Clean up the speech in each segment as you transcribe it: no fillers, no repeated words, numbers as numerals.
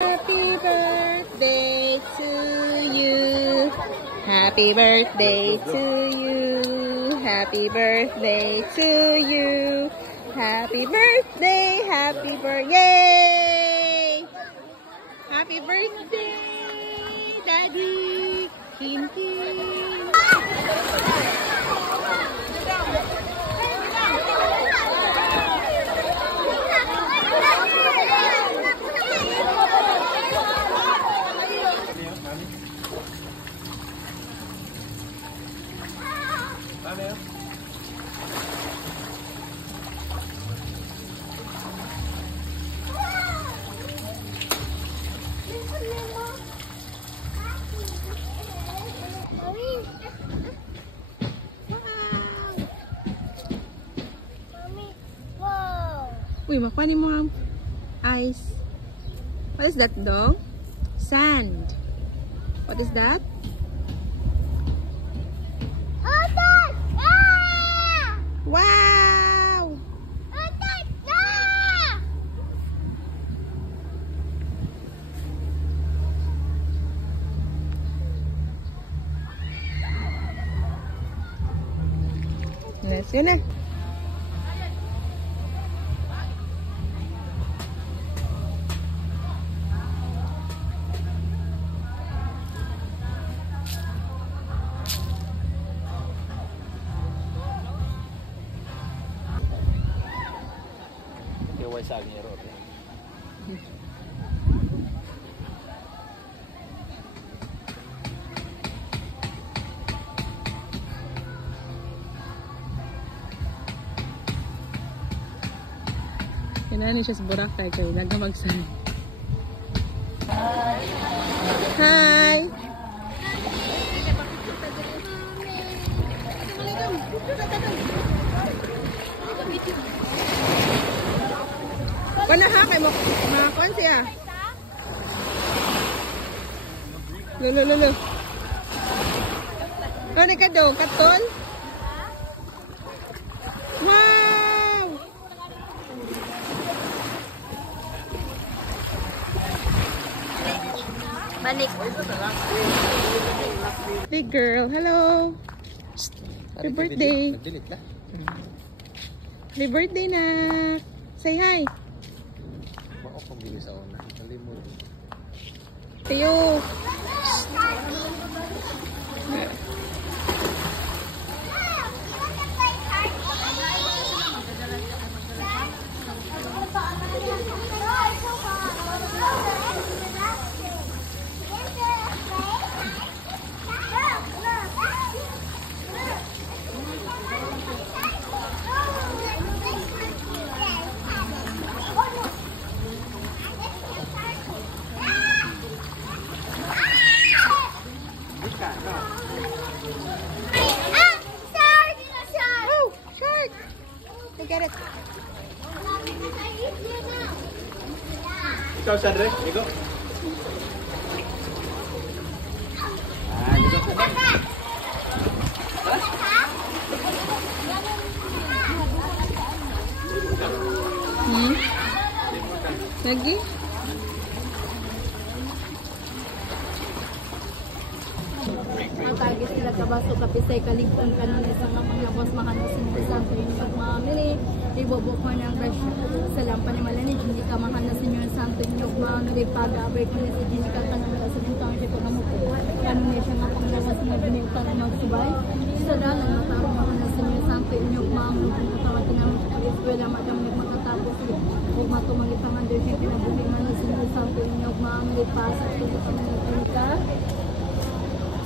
Happy birthday to you. Happy birthday to you. Happy birthday to you. Happy birthday, happy birthday. Happy birthday, Daddy Kintin. Uy, makuha ni mo ang ice. What is that, dog? Sand. What is that? Wow! Yes, yun na. Sabi niya Rote. Yan siya sa Boracay kayo. Nagamagsan. Hi! Pana ha, kay makakuan siya. Lolo. Ano ka daw? Katon? Wow! Banik. Big girl, hello! Happy birthday! Nag-delete na. Happy birthday na! Say hi! Kung bili sa una, kalimut. Tayo. Get it. Ikaw, Sandre? Ikaw? Ikaw, Sandre? Lagi? Matagis sila kabaso kapisay kaligtan ka nun isang mga boss makanasin sa santo yung pagmamili ibubok mo ng brush sa lampa ni Malanij hindi ka makanasin yung santo yung pagmamili pag-abay ko na si Gini ka kanang sa bintang siya kung namupo ano niya siya nga panglawas na binintang na magsubay sa dalang matarong makanasin yung santo yung pagmamili kung katawatin naman sa pag-eskwela madang nagmakatapos huwag matumangitang under siya pinabuling manasin yung santo yung pagmamili pasat ko sa mga ka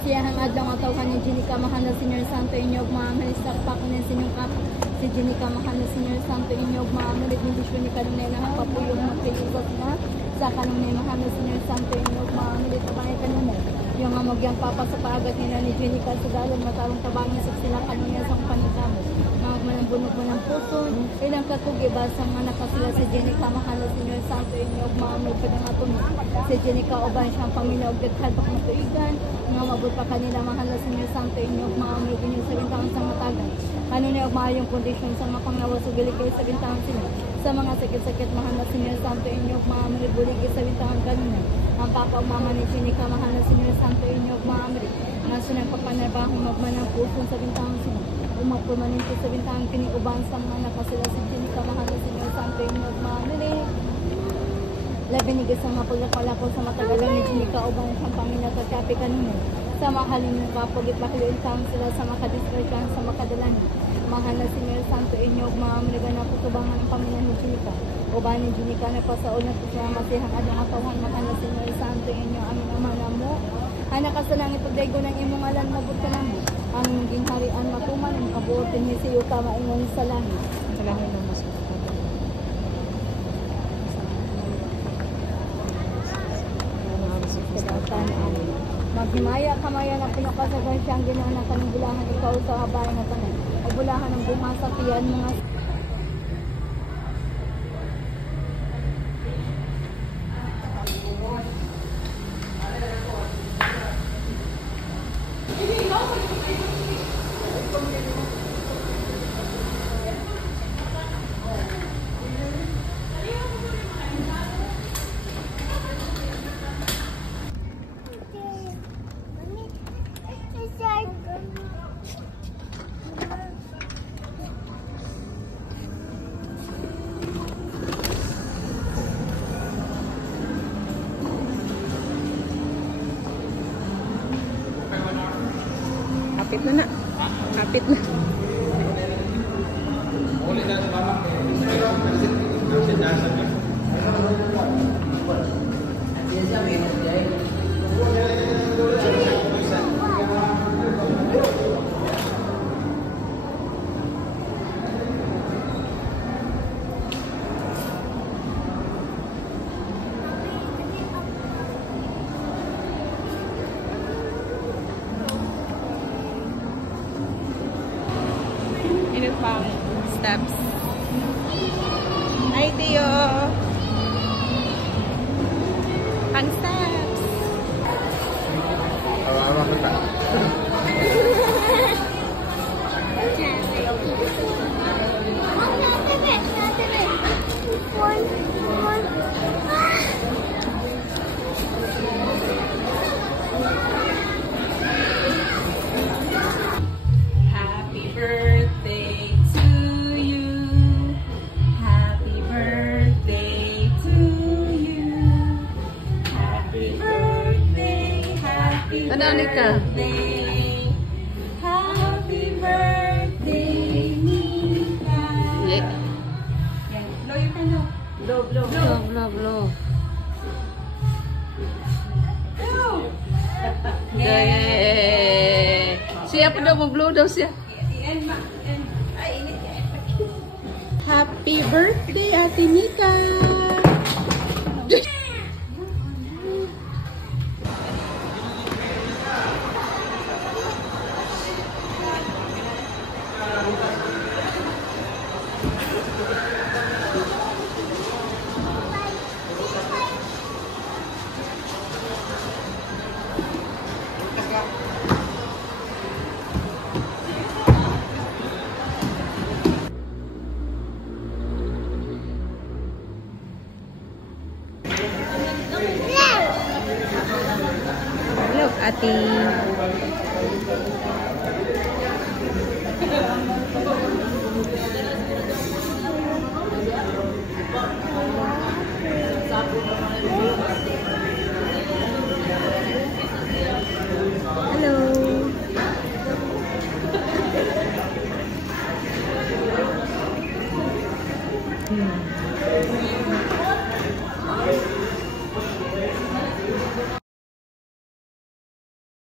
siya hang adlaw nga taw kanya Jenica Mahana Senior Santo inyog maamin sa pa kunin sinyong kap si Jenica Mahana Senior Santo inyog maamin ni bisyo ni kanunay na papuyong magpiligot na sa kanunay Mahana Senior Santo inyog maamin dito bangay kanunay yung nga magyang papa sa paagat nila ni Jenica sa dalong matarong tabangin sa sila kanunay sa panitamo mga manambunog mo ng puso ilang katugi ba sa mga nakasila si Jenica Mahana Senior Santo inyog maamin pa ng atong si si Jenica uban siyang pamilya og daghan pa kang tuigan nga mabot pa kanila mahal na Senyor Santo inyo ug mga amigo niyo sa bintang sa matagan. Kanunay og maayong kondisyon sa mga panglawas ug gilikay sa bintang sila. Sa mga sakit-sakit mahal na Senyor Santo inyo ug mga amigo sa bintang kanina. Ang papa ug mama ni Jenica mahal na Senyor Santo inyo ug mga amigo nga sunang pagpanarbahong magmanang puso sa bintang sila. Umagpumanin sa bintang kiniuban sa mga nakasila si Jenica mahal na Senyor Santo inyo ug mga amigo. Labinigis ang mapagkakala ko sa matagalang ni Jenica uban siyang Panginoon kapi kanina. Sa mahalin ng kapagit makiluin sila sa makadiskrasyon sa makadalan. Mahal na Senyor Santo inyo ug mga amigo na putubangan ang Panginoon ni Jenica. Uban ni Jenica na pasaon na siya masihang adong atawhan mahal na Senyor Santo inyo amin ama namo. Anak ka sa langit ug daygo ng imong alan mabot ka namo. Ang gingharian matuman ang kabuotin ni siyo ka maingon sa langit. Salamat na mas. Maghimaya kamaya na pinakasagan siyang ginawa ng kanang bulahan ikaw sa habayan na tanan. O bulahan ng bumasa tiyan mga Kapit na na. Kapit na. Pang steps. Hi, Tio! Pang steps! Awa ka ta. Ano ka? Happy birthday, Nika. Yeah. Blow yung kano. Blow, blow, blow. Blow, blow. Blow. Yay! Siya pa daw mag-blow daw siya. Happy birthday, Ate Nika! Look, Ate. Hello.